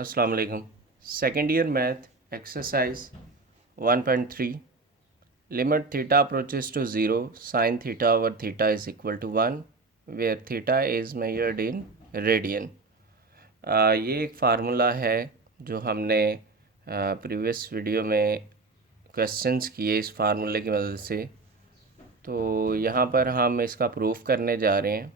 अस्सलाम वालेकुम। Second year math exercise 1.3 limit theta approaches to zero sine theta over theta is equal to 1 where theta is measured in radian. ये एक formula है जो हमने previous video में questions किए इस फार्मूले की मदद से। तो यहाँ पर हम इसका प्रूफ करने जा रहे हैं।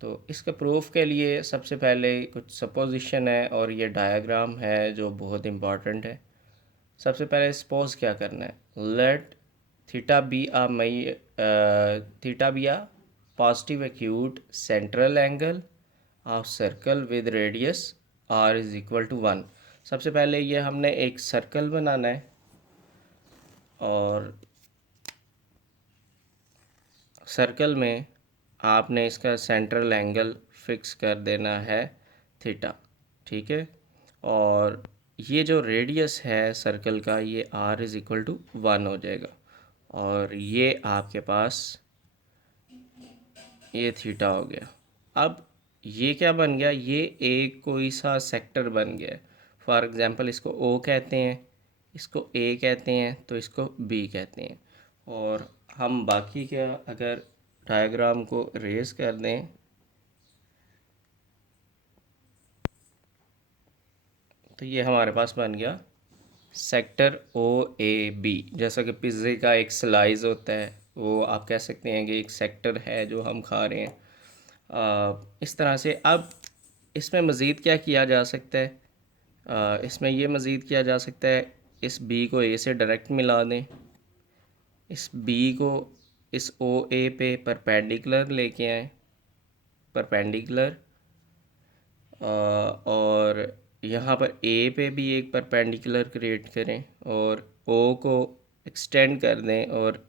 तो इसके प्रूफ के लिए सबसे पहले कुछ सपोजिशन है और ये डायग्राम है जो बहुत इम्पॉर्टेंट है। सबसे पहले सपोज क्या करना है, let theta be a positive acute central angle of circle with radius R is equal to 1। सबसे पहले ये हमने एक सर्कल बनाना है और सर्कल में आपने इसका सेंट्रल एंगल फिक्स कर देना है थीटा, ठीक है। और ये जो रेडियस है सर्कल का ये r इज़ इक्वल टू 1 हो जाएगा और ये आपके पास ये थीटा हो गया। अब ये क्या बन गया, ये एक कोई सा सेक्टर बन गया। फॉर एग्ज़ाम्पल इसको O कहते हैं, इसको A कहते हैं, तो इसको B कहते हैं। और हम बाकी क्या अगर डायग्राम को रेज कर दें तो ये हमारे पास बन गया सेक्टर OAB। जैसा कि पिज़्ज़े का एक स्लाइस होता है, वो आप कह सकते हैं कि एक सेक्टर है जो हम खा रहे हैं। इस तरह से अब इसमें मज़ीद क्या किया जा सकता है, इसमें ये मज़ीद किया जा सकता है, इस B को A से डायरेक्ट मिला दें, इस B को इस OA पे परपेंडिकुलर लेके आएँ, परपेंडिकुलर, और यहाँ पर A पे भी एक परपेंडिकुलर क्रिएट करें और O को एक्सटेंड कर दें और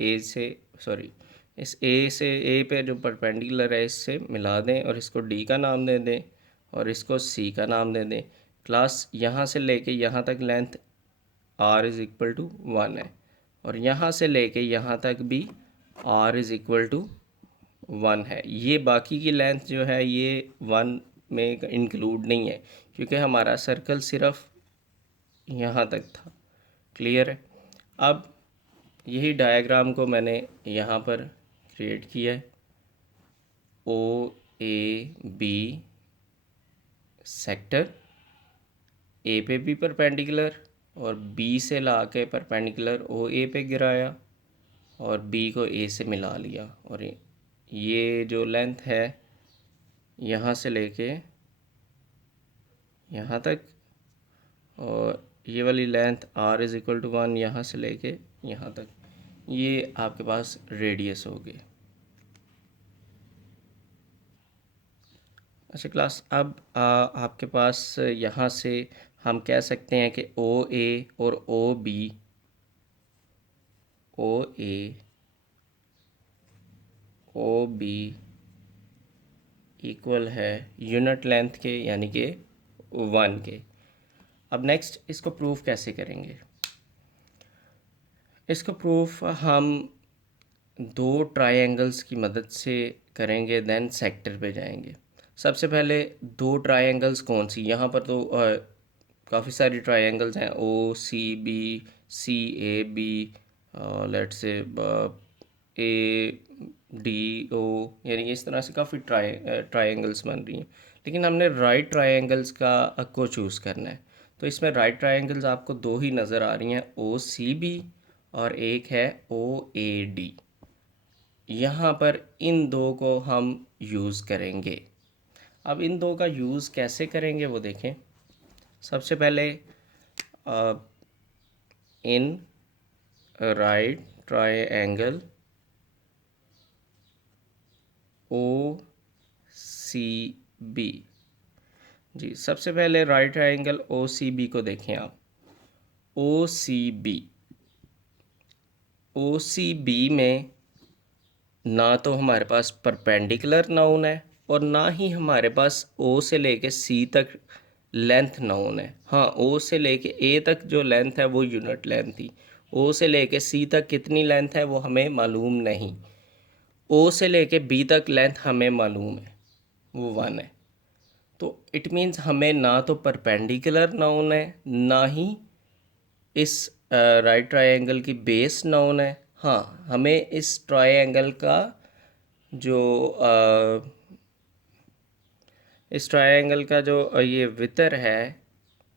इस A से A पे जो परपेंडिकुलर है इससे मिला दें और इसको D का नाम दे दें और इसको C का नाम दे दें। क्लास यहाँ से लेके यहाँ तक length R is equal to 1 है और यहाँ से लेके यहाँ तक भी R इज़ इक्वल टू 1 है। ये बाकी की लेंथ जो है ये 1 में इंक्लूड नहीं है क्योंकि हमारा सर्कल सिर्फ यहाँ तक था। क्लियर है। अब यही डायग्राम को मैंने यहाँ पर क्रिएट किया है। OAB सेक्टर A पे भी परपेंडिकुलर और B से ला के परपेंडिकुलर OA पे गिराया और B को A से मिला लिया और ये जो लेंथ है यहाँ से लेके यहाँ तक और ये वाली length R is equal to 1 यहाँ से लेके यहाँ तक, ये आपके पास रेडियस हो गई। अच्छा क्लास, अब आपके पास यहाँ से हम कह सकते हैं कि OA और OB इक्वल है यूनिट लेंथ के यानी कि 1 के। अब नेक्स्ट इसको प्रूफ कैसे करेंगे, इसको प्रूफ हम दो ट्रायंगल्स की मदद से करेंगे, देन सेक्टर पे जाएंगे। सबसे पहले दो ट्रायंगल्स कौन सी, यहाँ पर तो काफ़ी सारी ट्रायंगल्स हैं, OCB, CAB, let's say ADO, यानी इस तरह से काफ़ी ट्रायंगल्स बन रही हैं। लेकिन हमने राइट ट्रायंगल्स को चूज़ करना है। तो इसमें राइट ट्रायंगल्स आपको दो ही नज़र आ रही हैं, OCB और एक है OAD। यहाँ पर इन दो को हम यूज़ करेंगे। अब इन दो का यूज़ कैसे करेंगे वो देखें। सबसे पहले इन राइट ट्रायंगल OCB, जी सबसे पहले राइट ट्रायंगल OCB को देखें आप। OCB में ना तो हमारे पास परपेंडिकुलर नाउन है और ना ही हमारे पास O से लेके C तक लेंथ नाउन है। हाँ, O से लेके A तक जो लेंथ है वो यूनिट लेंथ थी। O से लेके C तक कितनी लेंथ है वो हमें मालूम नहीं। O से लेके B तक लेंथ हमें मालूम है, वो 1 है। तो इट मीन्स हमें ना तो परपेंडिकुलर नोन है, ना ही इस राइट ट्रायंगल की बेस नोन है। हाँ, हमें इस ट्रायंगल का जो इस ट्रायंगल का जो ये वितर है,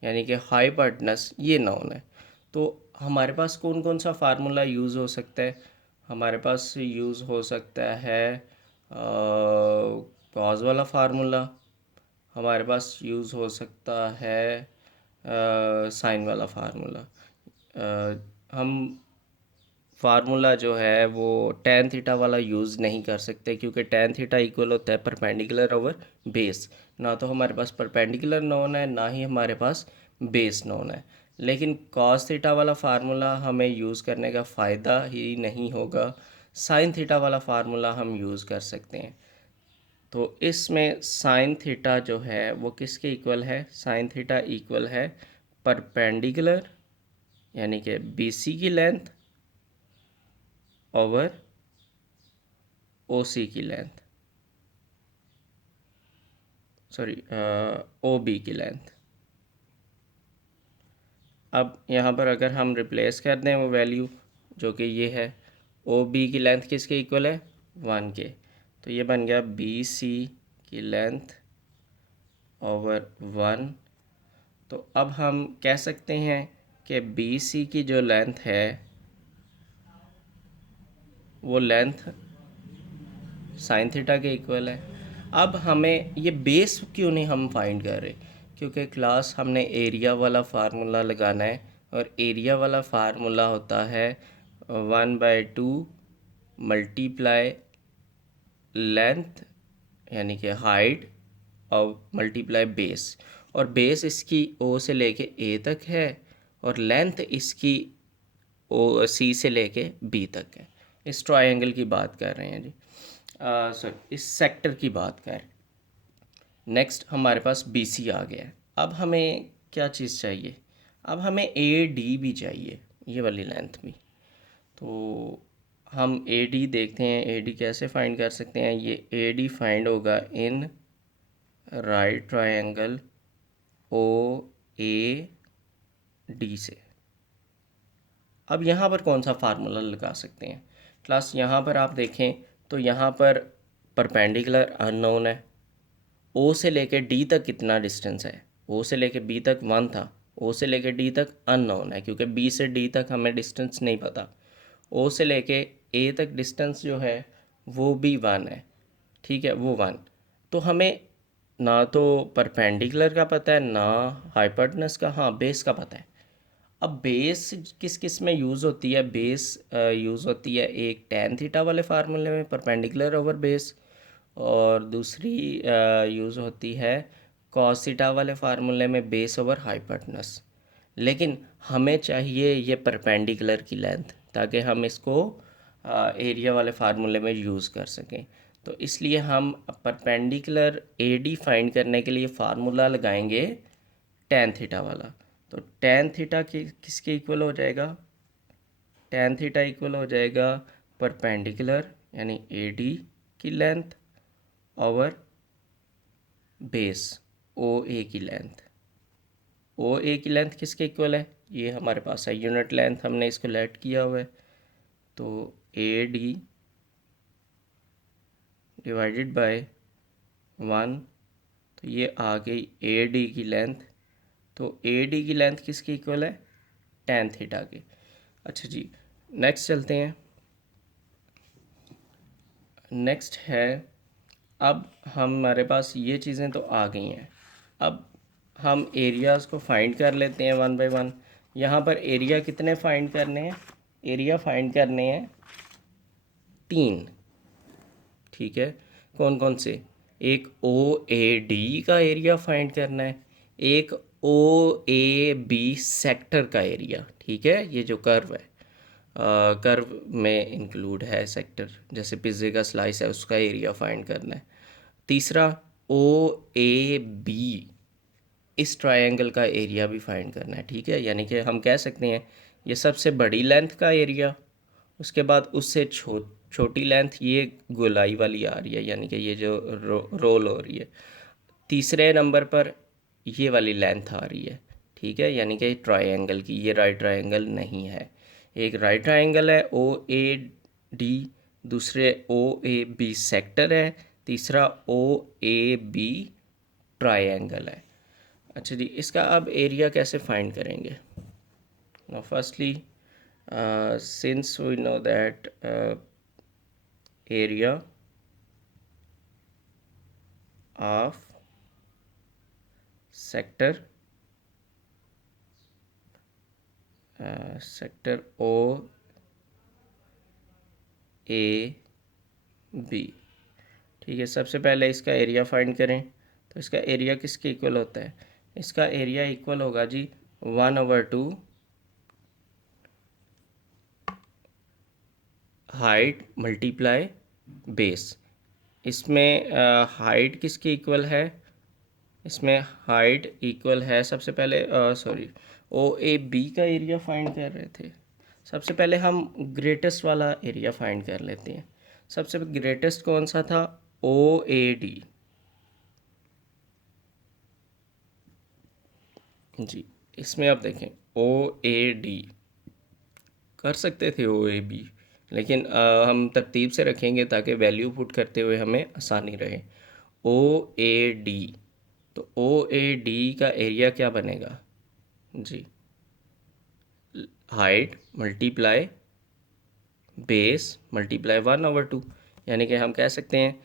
यानी कि हाइपोटेनस, ये नोन है। तो हमारे पास कौन कौन सा फार्मूला यूज़ हो सकता है? हमारे पास यूज़ हो सकता है कॉस वाला फार्मूला, हमारे पास यूज़ हो सकता है साइन वाला फार्मूला। हम फार्मूला जो है वो tan थीटा वाला यूज़ नहीं कर सकते, क्योंकि tan थीटा इक्वल होता है परपेंडिकुलर ओवर बेस। ना तो हमारे पास परपेंडिकुलर नोन है, ना ही हमारे पास बेस नोन है। लेकिन cos थीटा वाला फार्मूला हमें यूज़ करने का फ़ायदा ही नहीं होगा। sin थीटा वाला फार्मूला हम यूज़ कर सकते हैं। तो इसमें sin थीटा जो है वो किसके इक्वल है? sin थीटा इक्वल है परपेंडिकुलर, यानी कि BC की लेंथ ओवर OC की लेंथ, सॉरी OB की लेंथ। अब यहाँ पर अगर हम रिप्लेस कर दें वो वैल्यू, जो कि ये है, OB की लेंथ किसके इक्वल है? 1 के। तो ये बन गया BC की लेंथ ओवर 1। तो अब हम कह सकते हैं कि BC की जो लेंथ है वो लेंथ साइन थीटा के इक्वल है। अब हमें ये बेस क्यों नहीं हम फाइंड कर रहे? क्योंकि क्लास हमने एरिया वाला फार्मूला लगाना है, और एरिया वाला फार्मूला होता है 1/2 मल्टीप्लाई लेंथ, यानी कि हाइट, और मल्टीप्लाई बेस। और बेस इसकी ओ से लेके ए तक है, और लेंथ इसकी ओ सी से लेके बी तक है। इस ट्रायंगल की बात कर रहे हैं जी, सॉरी, इस सेक्टर की बात कर रहे हैं। नेक्स्ट हमारे पास बी सी आ गया है। अब हमें क्या चीज़ चाहिए? अब हमें ए डी भी चाहिए, ये वाली लेंथ भी। तो हम ए डी देखते हैं, ए डी कैसे फाइंड कर सकते हैं? ये ए डी फाइंड होगा in right triangle O A D से। अब यहाँ पर कौन सा फार्मूला लगा सकते हैं क्लास? यहाँ पर आप देखें तो यहाँ पर परपेंडिकुलर अननोन है। ओ से लेके डी तक कितना डिस्टेंस है? ओ से लेके बी तक 1 था, ओ से लेके डी तक अननोन है, क्योंकि बी से डी तक हमें डिस्टेंस नहीं पता। ओ से लेके ए तक डिस्टेंस जो है वो भी 1 है, ठीक है, वो 1। तो हमें ना तो परपेंडिकुलर का पता है, ना हाइपोटेनस का, हाँ बेस का पता है। अब बेस किस किस में यूज़ होती है? बेस यूज़ होती है एक tan थीटा वाले फार्मूले में, परपेंडिकुलर ओवर बेस, और दूसरी यूज़ होती है cos थीटा वाले फार्मूले में, बेस ओवर हाइपोटेनस। लेकिन हमें चाहिए ये परपेंडिकुलर की लेंथ, ताकि हम इसको एरिया वाले फार्मूले में यूज़ कर सकें। तो इसलिए हम परपेंडिकुलर ए डी फाइंड करने के लिए फार्मूला लगाएंगे tan थीटा वाला। तो tan थीटा किसके इक्वल हो जाएगा? tan थीटा इक्वल हो जाएगा परपेंडिकुलर, यानी ए डी की लेंथ ओवर बेस ओ ए की लेंथ। ओ ए की लेंथ किसके इक्वल है? ये हमारे पास है यूनिट लेंथ, हमने इसको लेट किया हुआ है। तो ए डी डिवाइडेड बाय 1, तो ये आ गई ए डी की लेंथ। तो ए डी की लेंथ किसकी इक्वल है? tan थीटा की। अच्छा जी, नेक्स्ट चलते हैं। नेक्स्ट है, अब हमारे पास ये चीज़ें तो आ गई हैं। अब हम एरियाज़ को फाइंड कर लेते हैं 1 बाय 1। यहाँ पर एरिया कितने फाइंड करने हैं? एरिया फाइंड करने हैं 3, ठीक है। कौन कौन से? एक ओ ए डी का एरिया फाइंड करना है, एक ओ ए बी सेक्टर का एरिया, ठीक है। ये जो कर्व है, कर्व में इंक्लूड है सेक्टर, जैसे पिज़्ज़े का स्लाइस है उसका एरिया फाइंड करना है। तीसरा ओ ए बी, इस ट्रायंगल का एरिया भी फाइंड करना है, ठीक है। यानी कि हम कह सकते हैं ये सबसे बड़ी लेंथ का एरिया, उसके बाद उससे छोटी लेंथ ये गोलाई वाली आ रही है, यानी कि ये जो रोल हो रही है। तीसरे नंबर पर ये वाली लेंथ आ रही है, ठीक है, यानी कि ट्रायंगल की, ये राइट ट्रायंगल नहीं है। एक राइट ट्रायंगल है ओ ए डी, दूसरे ओ ए बी सेक्टर है, तीसरा ओ ए बी ट्रायंगल है। अच्छा जी, इसका अब एरिया कैसे फाइंड करेंगे? Now firstly since we know that area of sector O A B, ठीक है। सबसे पहले इसका एरिया फाइंड करें, तो इसका एरिया किसके इक्वल होता है? इसका एरिया इक्वल होगा जी 1/2 हाइट मल्टीप्लाई बेस। इसमें हाइट किसके इक्वल है? इसमें हाइट इक्वल है, सबसे पहले सॉरी, ओ ए बी का एरिया फाइंड कर रहे थे। सबसे पहले हम ग्रेटेस्ट वाला एरिया फाइंड कर लेते हैं। सबसे ग्रेटेस्ट कौन सा था? ओ ए डी जी। इसमें आप देखें ओ ए डी कर सकते थे ओ ए बी, लेकिन हम तरतीब से रखेंगे ताकि वैल्यू पुट करते हुए हमें आसानी रहे। ओ ए डी, तो ओ ए डी का एरिया क्या बनेगा जी? हाइट मल्टीप्लाई बेस मल्टीप्लाई 1/2, यानी कि हम कह सकते हैं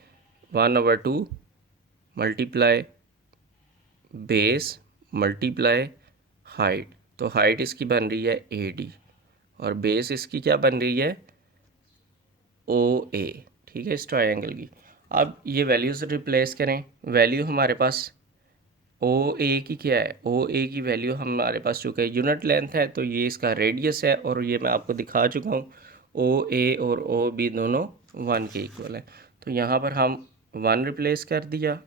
1/2 मल्टीप्लाई बेस मल्टीप्लाई हाइट। तो हाइट इसकी बन रही है ए डी और बेस इसकी क्या बन रही है? ओ ए, ठीक है, इस ट्रायंगल की। अब ये वैल्यूज़ रिप्लेस करें। वैल्यू हमारे पास ओ ए की क्या है? ओ ए की वैल्यू हमारे पास चूँकि यूनिट लेंथ है तो ये इसका रेडियस है, और ये मैं आपको दिखा चुका हूँ। ओ ए और ओ बी दोनों 1 के इक्वल है, तो यहाँ पर हम 1 रिप्लेस कर दिया।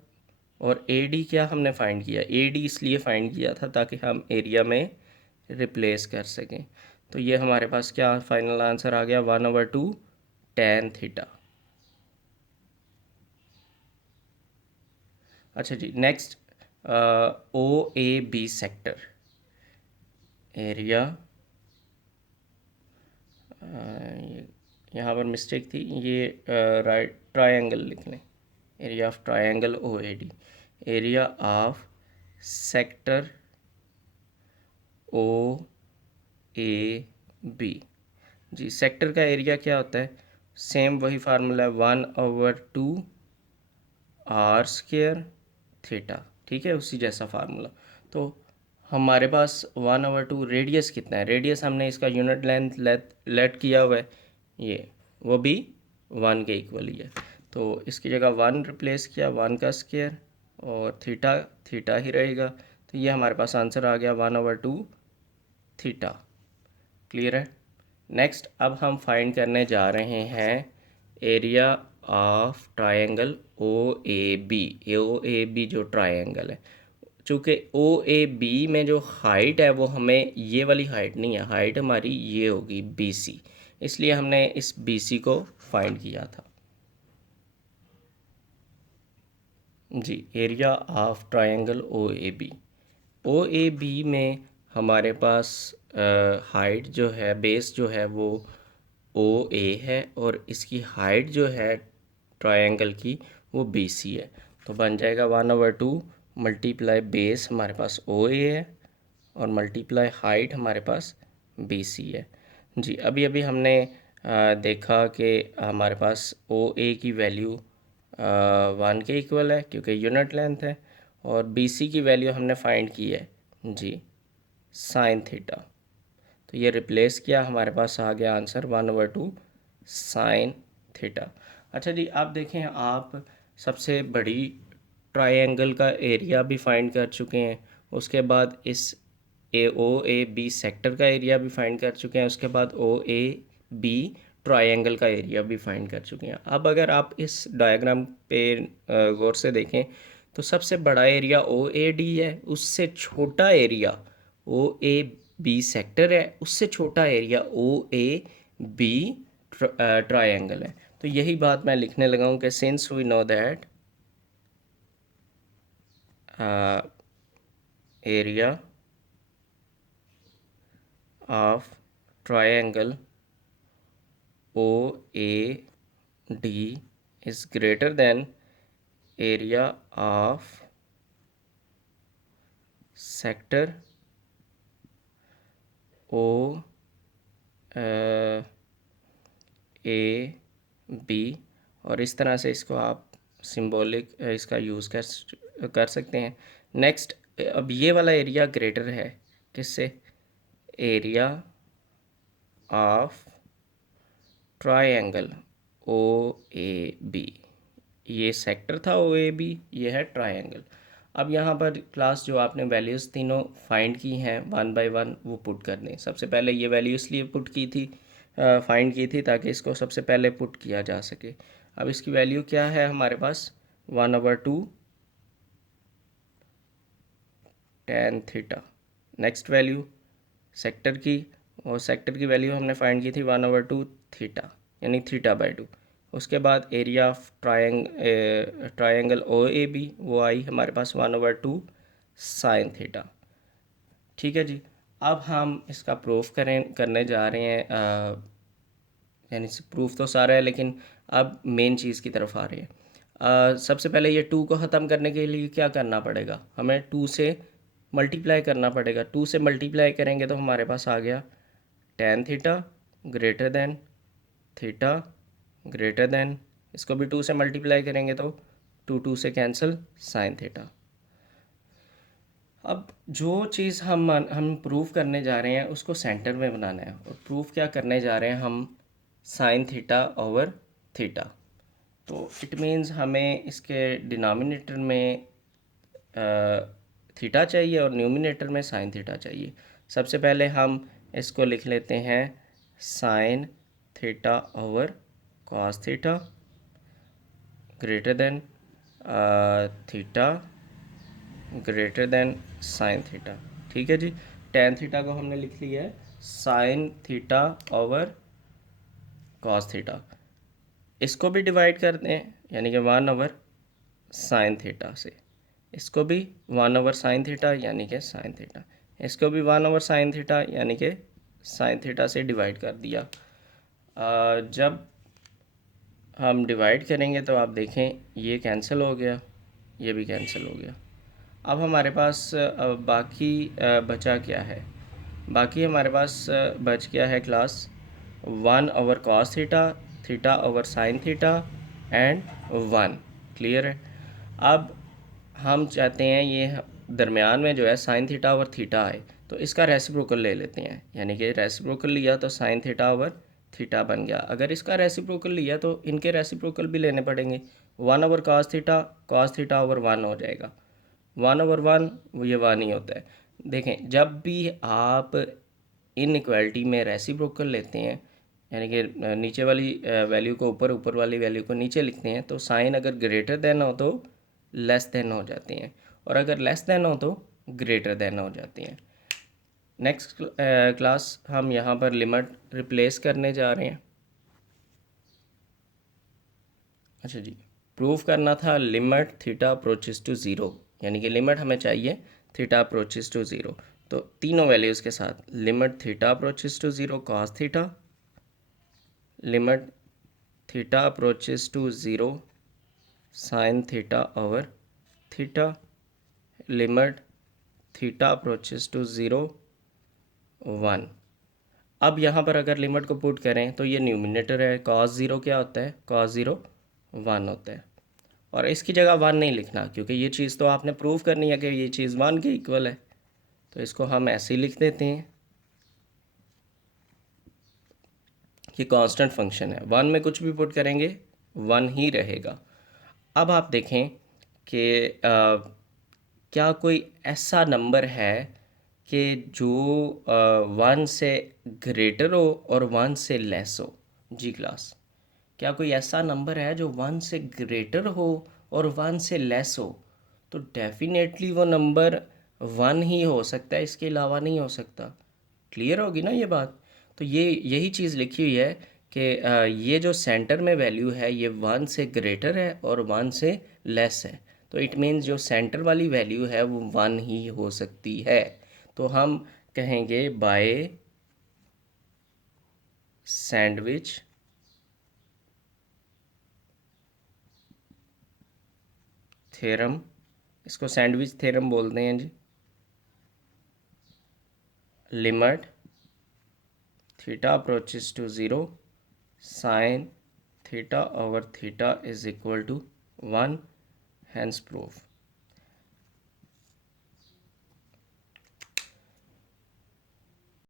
और ए डी क्या हमने फाइंड किया? ए डी इसलिए फाइंड किया था ताकि हम एरिया में रिप्लेस कर सकें। तो ये हमारे पास क्या फाइनल आंसर आ गया? 1/2 tan थीटा। अच्छा जी, next O A B sector area, यहाँ पर मिस्टेक थी, ये राइट ट्रायंगल लिख लें। Area of triangle O A D, area of sector O A B जी। सेक्टर का एरिया क्या होता है? सेम वही फार्मूला है, 1/2 आर स्क्वायर थीटा, ठीक है, उसी जैसा फार्मूला। तो हमारे पास 1/2 रेडियस कितना है? रेडियस हमने इसका यूनिट लेंथ लेट किया हुआ है, ये वो भी 1 के इक्वल ही है। तो इसकी जगह 1 रिप्लेस किया, 1 का स्क्वायर, और थीटा थीटा ही रहेगा। तो ये हमारे पास आंसर आ गया 1/2 थीटा। क्लियर है? नेक्स्ट अब हम फाइंड करने जा रहे हैं area of triangle O A B. O A B जो ट्रायंगल है, चूँकि ओ ए बी में जो हाइट है वो हमें ये वाली हाइट नहीं है, हाइट हमारी ये होगी बी सी, इसलिए हमने इस बी सी को फाइंड किया था जी। Area of triangle O A B. O A B में हमारे पास हाइट जो है, बेस जो है वो ओ ए है, और इसकी हाइट जो है ट्रायंगल की वो बी सी है। तो बन जाएगा 1/2 मल्टीप्लाई बेस हमारे पास ओ ए है, और मल्टीप्लाई हाइट हमारे पास बी सी है जी। अभी अभी हमने देखा कि हमारे पास ओ ए की वैल्यू 1 के इक्वल है क्योंकि यूनिट लेंथ है, और बी सी की वैल्यू हमने फाइंड की है जी साइन थीटा। तो ये रिप्लेस किया, हमारे पास आ गया आंसर 1/2 साइन थीटा। अच्छा जी, आप देखें, आप सबसे बड़ी ट्रायंगल का एरिया भी फाइंड कर चुके हैं, उसके बाद इस ए बी सेक्टर का एरिया भी फाइंड कर चुके हैं, उसके बाद ओ ए बी ट्रायंगल का एरिया भी फाइंड कर चुके हैं। अब अगर आप इस डायग्राम पे गौर से देखें तो सबसे बड़ा एरिया ओ ए डी है, उससे छोटा area O A B sector है, उससे छोटा area O A B triangle है। तो यही बात मैं लिखने लगा हूँ कि since we know that area of triangle OAD is greater than area of sector OAB, और इस तरह से इसको आप सिंबॉलिक इसका यूज़ कर सकते हैं। नेक्स्ट, अब ये वाला एरिया ग्रेटर है किससे? Area of triangle OAB। ये सेक्टर था OAB, ये है ट्रायंगल। अब यहाँ पर क्लास जो आपने वैल्यूज़ तीनों फाइंड की हैं वन बाय वन वो पुट कर दें। सबसे पहले ये वैल्यू इसलिए पुट की थी, फाइंड की थी ताकि इसको सबसे पहले पुट किया जा सके। अब इसकी वैल्यू क्या है हमारे पास? 1/2 tan theta. Next value sector की, और सेक्टर की वैल्यू हमने फाइंड की थी 1/2 थीटा, यानी θ/2। उसके बाद एरिया ऑफ ट्रायंगल OAB वो आई हमारे पास 1/2 sin थीटा। ठीक है जी। अब हम इसका प्रूफ करने जा रहे हैं, यानी प्रूफ तो सारा है लेकिन अब मेन चीज़ की तरफ आ रहे हैं। सबसे पहले ये 2 को ख़त्म करने के लिए क्या करना पड़ेगा? हमें 2 से मल्टीप्लाई करना पड़ेगा। 2 से मल्टीप्लाई करेंगे तो हमारे पास आ गया tan theta greater than theta greater than, इसको भी 2 से मल्टीप्लाई करेंगे तो 2 से कैंसिल sin थीटा। अब जो चीज़ हम प्रूफ करने जा रहे हैं उसको सेंटर में बनाना है, और प्रूफ क्या करने जा रहे हैं हम? sin theta over theta. तो इट मीन्स हमें इसके डिनोमिनेटर में थीटा चाहिए और न्यूमिनेटर में sin थीटा चाहिए। सबसे पहले हम इसको लिख लेते हैं sin theta over cos theta greater than theta greater than sin theta. ठीक है जी। tan थीटा को हमने लिख लिया है sin theta over cos theta. इसको भी डिवाइड कर दें, यानी कि 1/sin थीटा से। इसको भी 1/sin थीटा यानी कि sin थीटा। इसको भी 1/sin थीटा यानी कि sin थीटा से डिवाइड कर दिया। जब हम डिवाइड करेंगे तो आप देखें ये कैंसिल हो गया, ये भी कैंसिल हो गया। अब हमारे पास बाकी बचा क्या है? बाकी हमारे पास बच गया है class 1/cos theta, theta over sin theta and 1। Clear है? अब हम चाहते हैं ये दरमियान में जो है sin थीटा ओवर थीटा आए, तो इसका रेसिप्रोकल ले लेते हैं, यानी कि रेसिप्रोकल लिया तो sin थीटा ओवर थीटा बन गया। अगर इसका रेसिप्रोकल लिया तो इनके रेसिप्रोकल भी लेने पड़ेंगे। 1/cos थीटा ओवर 1 हो जाएगा। 1/1 ये 1 ही होता है। देखें, जब भी आप इनइक्वालिटी में रेसिप्रोकल लेते हैं, यानी कि नीचे वाली वैल्यू को ऊपर, ऊपर वाली वैल्यू को नीचे लिखते हैं, तो साइन अगर ग्रेटर देन हो तो लेस देन हो जाती हैं, और अगर लेस देन हो तो ग्रेटर देन हो जाती हैं। नेक्स्ट क्लास हम यहाँ पर लिमिट रिप्लेस करने जा रहे हैं। अच्छा जी, प्रूफ करना था limit theta approaches to zero, यानी कि लिमिट हमें चाहिए थीटा अप्रोचेस टू ज़ीरो। तो तीनों वैल्यूज़ के साथ limit theta approaches to zero cos theta, limit theta approaches to zero sine theta over theta, limit theta approaches to zero 1। अब यहाँ पर अगर लिमिट को पुट करें तो ये न्यूमिनेटर है, cos ज़ीरो क्या होता है? cos ज़ीरो 1 होता है, और इसकी जगह 1 नहीं लिखना क्योंकि ये चीज़ तो आपने प्रूव करनी है कि ये चीज़ 1 के इक्वल है। तो इसको हम ऐसे ही लिख देते हैं कि कांस्टेंट फंक्शन है, 1 में कुछ भी पुट करेंगे 1 ही रहेगा। अब आप देखें कि क्या कोई ऐसा नंबर है कि जो 1 से ग्रेटर हो और 1 से लेस हो? जी क्लास, क्या कोई ऐसा नंबर है जो 1 से ग्रेटर हो और 1 से लेस हो? तो डेफिनेटली वो नंबर 1 ही हो सकता है, इसके अलावा नहीं हो सकता। क्लियर होगी ना ये बात? तो ये यही चीज़ लिखी हुई है कि ये जो सेंटर में वैल्यू है ये 1 से ग्रेटर है और 1 से लेस है। तो इट मीन्स जो सेंटर वाली वैल्यू है वो 1 ही हो सकती है। तो हम कहेंगे बाय सैंडविच थ्योरम, इसको सैंडविच थ्योरम बोलते हैं जी। Limit theta approaches to 0 sine theta over theta is equal to 1, hence proof।